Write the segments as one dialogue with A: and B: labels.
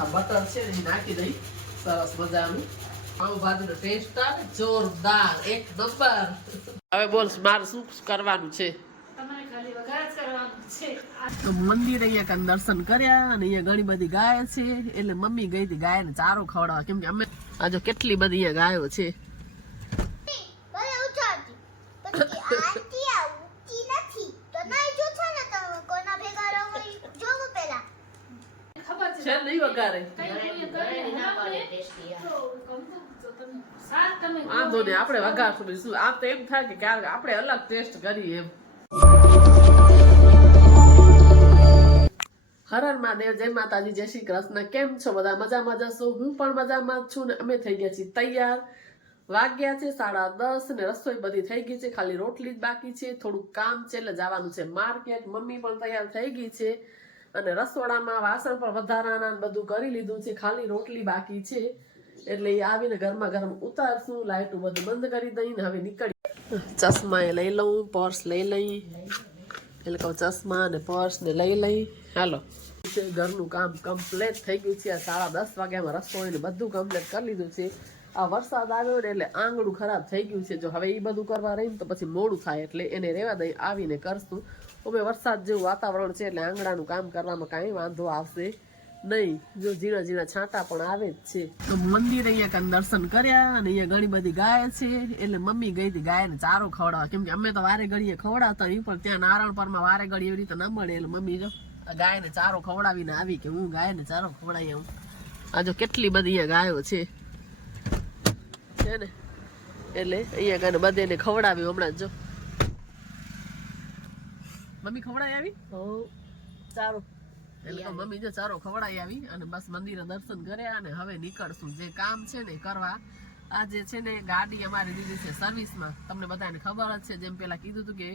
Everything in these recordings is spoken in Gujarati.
A: આ બટર છે એ નાખી દઈ. સરસ મજાનું. પાઉંભાજીનો ટેસ્ટ આવે જોરદાર એક નંબર. હવે બોલ મારે શું કરવાનું છે?
B: તમારે ખાલી વઘાર જ કરવાનો છે. આ
A: તો મંદિર અહીંયા કાન દર્શન કર્યા અને અહીંયા ઘણી બધી ગાય છે. એટલે મમ્મી ગઈ હતી ગાયને ચારો ખવડાવવા. કેમ કે અમે આજે કેટલી બધી અહીંયા ગાયો છે
C: ભલે ઉઠાડતી પછી આંટી આ ઉઠતી નથી તો નહીં જો છે ને તમે કોના ભેગા રહો ઈ જોવું પેલા
B: ખબર છે
A: છે નહીં વઘારે
B: કઈ કોઈએ કરે બનાવે તો ગમતું જો તમે શાક તમે
A: વાંધો નહીં, આપણે વગાડશું શું, આમ તો એમ થાય કે ક્યારેક આપણે અલગ ટેસ્ટ કરીએ એમ. હર હર મહાદેવ, જય માતાજી, જય શ્રી કૃષ્ણ. કેમ છો બધા? મજામાં જશો હું પણ મજામાં છું ને અમે થઈ ગયા છીએ તૈયાર. વાગ્યા છે સાડા દસ ને રસોઈ બધી થઈ ગઈ છે. ખાલી રોટલી જ બાકી છે. થોડુંક કામ છે એટલે જવાનું છે માર્કેટ. મમ્મી પણ તૈયાર થઈ ગઈ છે. અને રસોડામાં વાસણ પણ વધારાના બધું કરી લીધું છે. ખાલી રોટલી બાકી છે. એટલે એ આવીને ગરમા ગરમ ઉતારશું. લાઇટું બધું બંધ કરી દઈને હવે નીકળી ચશ્મા એ લઈ લઉં, પર્સ લઈ લઈ. એટલે કહું ચશ્મા અને પર્સ ને લઈ લઈ. હાલો. છે, ઘરનું કામ કમ્પ્લીટ થઈ ગયું છે. આ સાડા દસ વાગ્યામાં રસોઈ ને બધું કમ્પ્લીટ કરી લીધું છે. આ વરસાદ આવ્યો ને એટલે આંગળું ખરાબ થઈ ગયું છે. જો હવે એ બધું કરવા રહીને તો પછી મોડું થાય. એટલે એને રહેવા દઈ, આવીને કરશું. અમે વરસાદ જેવું વાતાવરણ છે એટલે આંગળાનું કામ કરવામાં કાંઈ વાંધો આવશે નહીં. જો ઝીણા ઝીણા છાંટા પણ આવે જ છે. તો મંદિર અહીંયા કાંઈ દર્શન કર્યા અને અહીંયા ઘણી બધી ગાય છે. એટલે મમ્મી ગઈ હતી ગાયને ચારો ખવડાવવા. કેમ કે અમે તો વારે ઘડીએ ખવડાવતા એ પણ ત્યાં નારણપરમાં વારે ઘડી એવી રીતે ન મળે. એટલે મમ્મી જો ગાયને ચારો ખવડાવીને આવી કે હું ગાયને ચારો ખવડાવી આવું. આ જો કેટલી બધી અહીંયા ગાયો છે. છે ને? એટલે અહીંયા કાંઈ બધેને ખવડાવી હમણાં જો. મમ્મી ખવડાવી આવી? હો સારું. એટલે તો મમ્મી જો ચારો ખવડાવી આવી અને બસ મંદિરે દર્શન કર્યા અને હવે નીકળશું. જે કામ છે ને કરવા. આજે છે ને ગાડી અમારી દીધી છે સર્વિસમાં. તમને બધાને ખબર જ છે જેમ પેલા કીધું હતું કે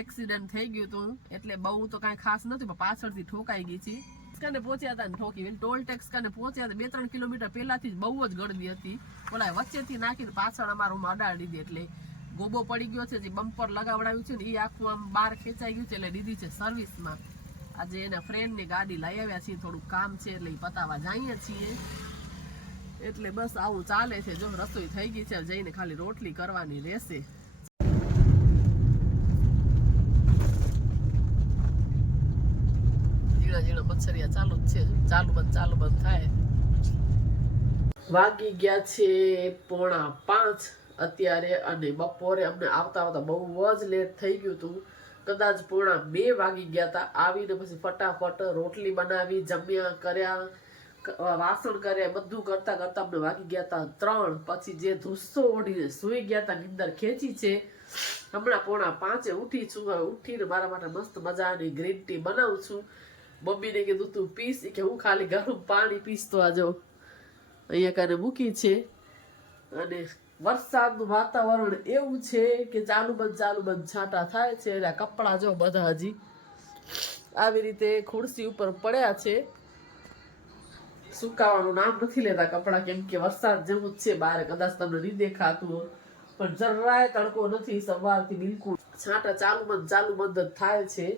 A: એક્સિડન્ટ થઈ ગયું હતું એટલે બહુ તો કાંઈ ખાસ નથી પણ પાછળથી ઠોકાઈ ગઈ છે. કને પહોંચ્યા હતા ને ઠોકી ટોલ ટેક્સ કને પહોંચ્યા હતા બે ત્રણ કિલોમીટર પહેલાથી જ બહુ જ ગળદી હતી. ઓલા વચ્ચેથી નાખીને પાછળ અમારું અડાડી દીધી એટલે ગોબો પડી ગયો છે, જે બમ્પર લગાવડાવ્યું છે ને, એ આખું આમ બહાર ખેંચાઈ ગયું છે એટલે દીધી છે સર્વિસમાં આજે એના ફ્રેન્ડની ગાડી લઈ આવ્યા છીએ થોડું કામ છે એટલે એ પતાવવા જઈએ છીએ. એટલે બસ આવું ચાલે છે, જો રસોઈ થઈ ગઈ છે, જઈને ખાલી રોટલી કરવાની રહેશે. ઝીણા ઝીણા ચાલુ જ છે, ચાલુ બંધ ચાલુ બંધ થાય. વાગી ગયા છે પોણા પાંચ. અત્યારે અને બપોરે અમને આવતા આવતા બહુ જ લેટ થઈ ગયું હતું. કદાચ પોણા બે વાગી ગયા હતા. આવીને પછી ફટાફટ રોટલી બનાવી, જમ્યા, કર્યા વાસણ કર્યા, બધું કરતા કરતા અમને વાગી ગયા હતા ત્રણ. પછી જે ધુસ્સો ઓઢીને સૂઈ ગયા હતા, નિંદર ખેંચી છે. હમણાં પોણા પાંચે ઉઠી છું. હવે ઉઠીને મારા માટે મસ્ત મજાની ગ્રીન ટી બનાવું છું. મમ્મીને કીધું તું પીસ. ઈ કે, હું ખાલી ગરમ પાણી પીસતો આજો. અહીંયા કાને મૂકી છે. અને વરસાદનું વાતાવરણ એવું છે કે ચાલુ બંધ ચાલુ બંધ છાંટા થાય છે અને કપડાં જો બધા હજી આવી રીતે ખુરશી ઉપર પડ્યા છે. સુકાવાનું નામ નથી લેતા કપડાં, કેમ કે વરસાદ જેવું જ છે બહાર. કદાચ તમને નહીં દેખાતું પણ જરાય તડકો નથી સવારથી બિલકુલ. છાંટા ચાલુ બંધ ચાલુ બંધ થાય છે.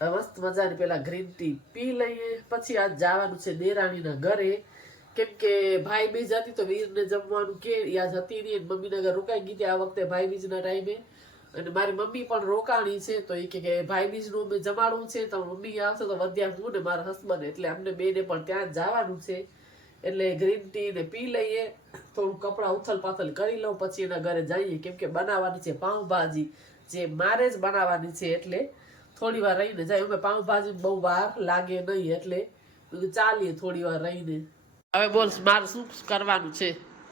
A: મસ્ત મજાની પેલા ગ્રીન ટી પી લઈએ. પછી આજ જવાનું છે દેરાણીના ઘરે. કેમ કે ભાઈ બીજ હતી તો વીરને જમવાનું કે યાદ હતી નહીં અને મમ્મીના ઘર રોકાઈ ગઈ હતી આ વખતે ભાઈ બીજના ટાઈમે અને મારી મમ્મી પણ રોકાણી છે, તો એ કે ભાઈ બીજનું અમે જમાડવું છે, તો મમ્મી આવશે તો વધ્યા હું ને મારા હસબન્ડ એટલે અમને બેને પણ ત્યાં જવાનું છે. એટલે ગ્રીન ટી ને પી લઈએ, થોડું કપડાં ઉથલ પાથલ કરી લઉં, પછી એના ઘરે જઈએ. કેમ કે બનાવવાની છે પાઉંભાજી, જે મારે જ બનાવવાની છે, એટલે થોડી વાર રહીને જાય. અમે પાઉંભાજી બહુ વાર લાગે નહીં, એટલે ચાલીએ થોડી વાર રહીને. હવે બોલ મારે શું કરવાનું છે?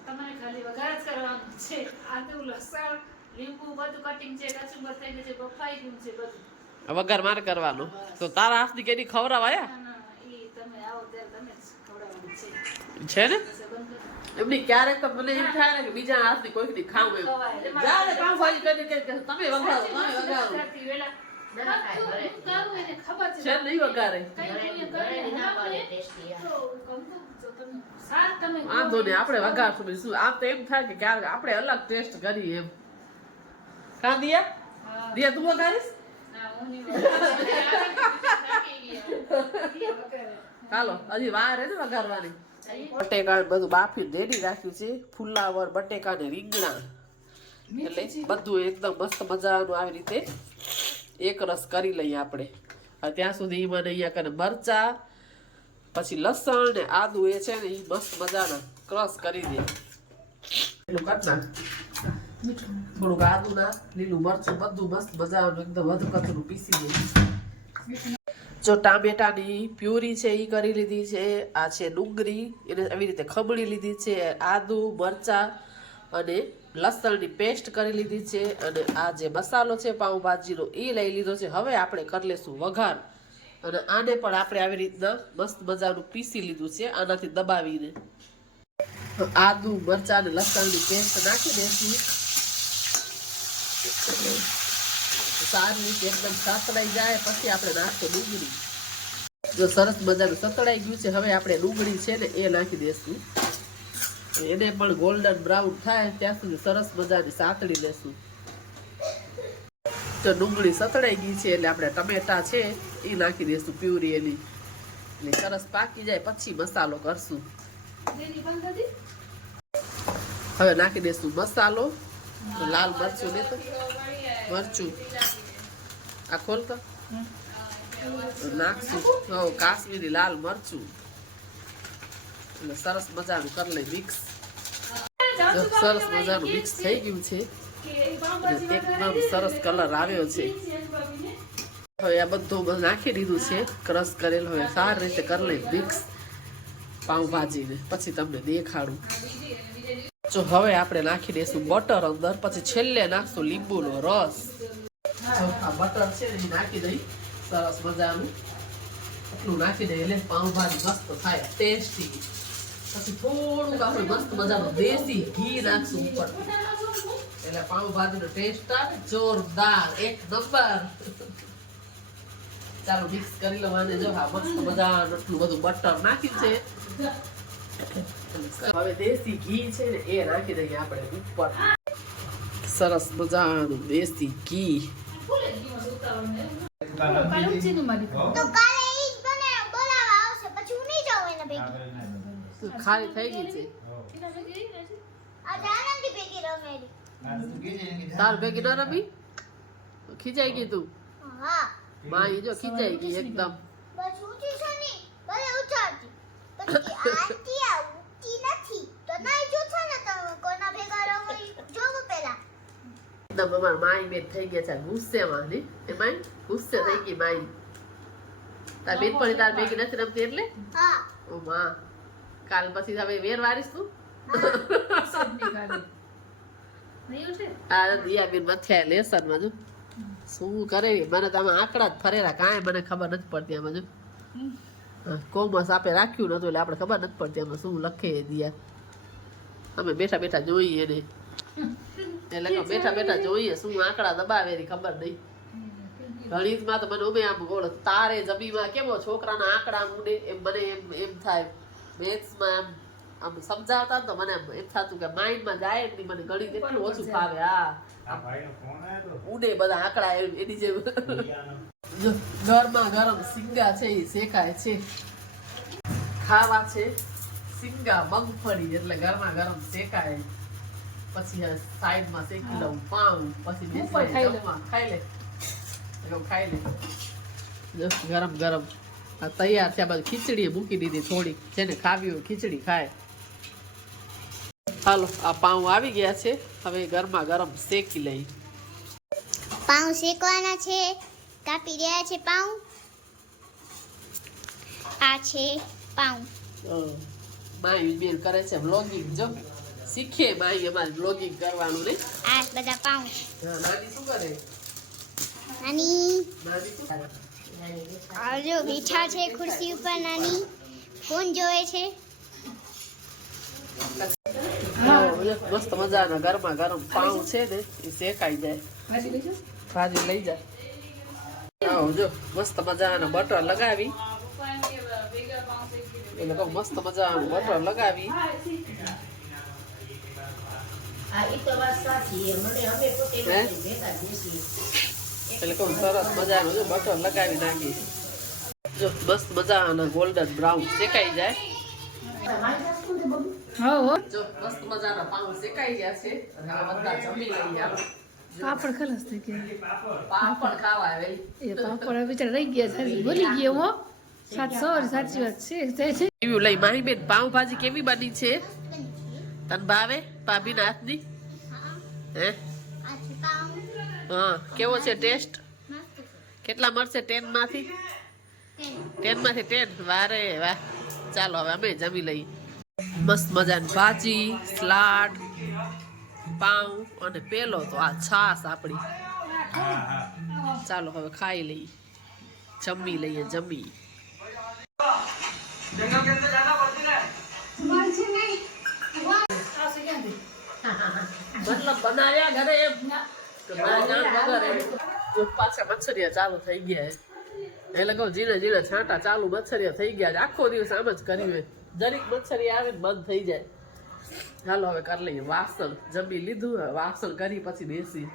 B: તમારે ખાલી વઘાર જ કરવાનું છે. આદુ લસણ લીંબુ બધું કટિંગ છે કચુંબર થઈ ગયું છે બફાઈ ગયું છે બધું.
A: વઘાર મારે કરવાનું. તો તારા હાથની કેની ખવડાવાયા
B: ના ના એ તમે આવો ત્યારે તમે જ ખવડાવવાનું છે.
A: છે ને. એમની ક્યારેક તો મને એમ થાય ને કે બીજા હાથની કોઈકની ખાવું એમ.
B: ખવાય.
A: કામ કે તમે વઘારો તમે વઘારો.
B: ખબર છે.
A: છે નહીં વઘારે વાંધો નહીં આપણે વઘારશું બીજું શું આમ તો એમ થાય કે ક્યારેક આપણે અલગ ટેસ્ટ કરીએ એમ. કાં દિયા? દિયા તું
B: વગાડીશ.
A: હાલો હજી વાર હે ને વઘારવાની. બટેકા બધું બાફી રેડી રાખ્યું છે. ફુલાવર બટેકા ને રીંગણા. એટલે બધું એકદમ મસ્ત મજાનું આવી રીતે એક રસ કરી લઈએ આપણે. ત્યાં સુધી મને અહીંયા કને મરચા પછી લસણ ને આદુ એ છે ને એ મસ્ત મજાના ક્રશ કરી દે. એટલું કટ નાખ. થોડુંક આદુ ના લીલું મરચું, બધું મસ્ત મજાનું એકદમ વધુ કચરું પીસી દે. જો ટામેટાની પ્યુરી છે એ કરી લીધી છે, આ છે ડુંગળી, એને આવી રીતે ખમણી લીધી છે, આદુ, મરચા અને લસણની પેસ્ટ કરી લીધી છે અને આ જે મસાલો છે પાઉંભાજીનો એ લઈ લીધો છે. હવે આપણે કરી લઈશું વઘાર. અને આને પણ આપણે આવી રીતના મસ્ત મજાનું પીસી લીધું છે, આનાથી દબાવીને. આદુ, મરચા અને લસણની પેસ્ટ નાખી દઈશું સારી એકદમ સાતળાઈ જાય, પછી આપણે નાખશું ડુંગળી. જો સરસ મજાનું સતળાઈ ગયું છે, હવે આપણે ડુંગળી છે ને એ નાખી દઈશું એને પણ ગોલ્ડન બ્રાઉન થાય, ત્યાં સુધી સરસ મજાની સાતળી લેશું. જો ડુંગળી સતળાઈ ગઈ છે એટલે આપણે ટમેટા છે, એ નાખી દઈશું પ્યુરી એની એટલે સરસ પાકી જાય, પછી મસાલો કરશું. હવે નાખી દઈશું મસાલો. લાલ મરચું લેતો. મરચું. આ ખોલતો. નાખશું. હો કાશ્મીરી લાલ મરચું. એટલે સરસ મજાનું કરી લઈ મિક્સ. સરસ મજાનું મિક્સ થઈ ગયું છે. એકદમ સરસ કલર આવ્યો છે. હવે આ બધું નાખી દીધું છે. ક્રશ કરેલ હવે સારી રીતે કરી લઈ. મિક્સ પાઉંભાજીને. પછી તમને દેખાડું. જો હવે આપણે નાખી દઈશું બટર અંદર. પછી છેલ્લે નાખશું લીંબુનો રસ. આ બટર છે નાખી દઈ. સરસ મજાનું. એટલું નાખી દઈએ એટલે પાઉંભાજી મસ્ત થાય. ટેસ્ટી પછી થોડુંક આપણે મસ્ત મજાનું દેશી ઘી નાખશું ઉપર. એટલે પાઉંભાજીનો ટેસ્ટ આવે જોરદાર એક નંબર. ચાલો મિક્સ કરી લો અને જો હા મસ્ત બધા એટલું બધું બટર નાખ્યું છે. હવે દેશી ઘી છે ને એ નાખી દઈએ આપણે ઉપર. સરસ મજાનું દેશી ઘી. ખાલી થઈ ગઈ છે. તાર ભેગી ન રમી ખીચાઈ ગઈ તું.
C: હા.
A: માં જો ખીચાઈ ગઈ એકદમ.
C: બસ ઊંચી છે ને. ભલે ઉછાળતી પછી આંટી આ ઊંચી નથી. તો નહીં જો છે ને તમે કોના ભેગા રહો જોવું પેલા.
A: એકદમ અમાર માઈ બેન થઈ ગયા છે ગુસ્સેમાં ને માઈ ગુસ્સે થઈ ગઈ માઈ. તાર બેન પણ તાર ભેગી નથી રમતી એટલે?
C: હા.
A: ઓ માં. કાલ પછી હવે વેર વારીશ તું આ દિયા બેન મથ્યા લેસન જો. શું કરે મને તો આમાં આંકડા જ ફરેલા. કાંઈ મને ખબર નથી પડતી આમાં જો. કોમર્સ આપે રાખ્યું નતું એટલે આપણે ખબર નથી પડતી આમાં શું લખે દિયા. અમે બેઠા બેઠા જોઈએ ને. એટલે બેઠા બેઠા જોઈએ શું આંકડા દબાવે એની ખબર નહીં. ગણિતમાં તો મને ઉમે આમ ગોળ તારે જમીમાં કેવો છોકરાના આંકડા ઉડે એમ મને એમ એમ થાય. મેથ્સમાં આમ આમ સમજાવતા ને તો મને એમ થતું કે માઇન્ડમાં જાય જ નહીં મને ગણિત એટલું ઓછું ફાવે હા. ઉડે બધા આંકડા એની જેમ. જો ગરમા ગરમ સિંગા છે એ શેકાય છે. ખાવા છે સિંગા મગફળી એટલે ગરમા ગરમ શેકાય પછી સાઈડમાં શેકી લઉં પાઉં પછી
B: ખાઈ લે.
A: ખાઈ લે. એવું ખાઈ લે. જો ગરમ ગરમ. આ તૈયાર છે આ બાજુ ખીચડી મૂકી દીધી થોડીક. જેને ખાવી હોય ખીચડી ખાય. હાલો આ પાઉં આવી ગયા છે. હવે ગરમા ગરમ શેકી લઈ.
C: પાઉં શેકવાના છે કાપી રહ્યા છે પાઉં. આ છે પાઉં.
A: માય બેન કરે છે વ્લોગિંગ જો. શીખે માય અમારે વ્લોગિંગ કરવાનું ને.
C: આ બધા પાઉં.
A: નાની શું કરે?
C: નાની.
A: નાની
C: આવજો બેઠા છે ખુરશી ઉપર નાની. કોણ જોવે છે
A: હા, જો મસ્ત મજાના ગરમા ગરમ પાઉં છે ને એ શેકાઈ જાય.
B: ભાજી
A: લઈ જાય આવો જો મસ્ત મજાના બટર લગાવી. એટલે કહું મસ્ત મજાનું બટર લગાવી? એટલે કહું સરસ મજાનું જો બટર લગાવી નાખી. જો મસ્ત મજાના ગોલ્ડન બ્રાઉન શેકાઈ જાય.
B: હો
A: જો મસ્ત મજાના પાઉં શેકાઈ ગયા છે. અને હવે બધા જમી લઈએ
B: પાપડ ખલાસ થઈ ગયા.
A: પાપડ ખાવા આવે.
B: એ પાપડ બિચારા રહી ગયા છે. બોલી ગયો હો. સાતસો સાચી વાત છે.
A: એવું લઈ માહી બેન? પાઉંભાજી કેવી બની છે? તને ભાવે? ભાભીના હાથની? હે? હા કેવો છે ટેસ્ટ? કેટલા મળશે ટેનમાંથી ટેનમાંથી ટેન? વારે વાહ. ચાલો હવે અમે જમી લઈએ. મસ્ત મજાની ભાજી, સલાડ, પાઉં અને પેલો તો આ છાશ આપણી. ચાલો હવે ખાઈ લઈએ. જમી લઈએ, જમી. મતલબ બનાવ્યા ઘરે એમ? પાછા મચ્છરિયા ચાલુ થઈ ગયા. એટલે કહું, ઝીણા ઝીણા છાંટા ચાલુ મચ્છરિયા થઈ ગયા આખો દિવસ આમ જ કર્યું દરેક મચ્છરી આવે બંધ થઈ જાય. ચાલો હવે કરી લઈએ. વાસણ જમી લીધું વાસણ કરી પછી બેસી.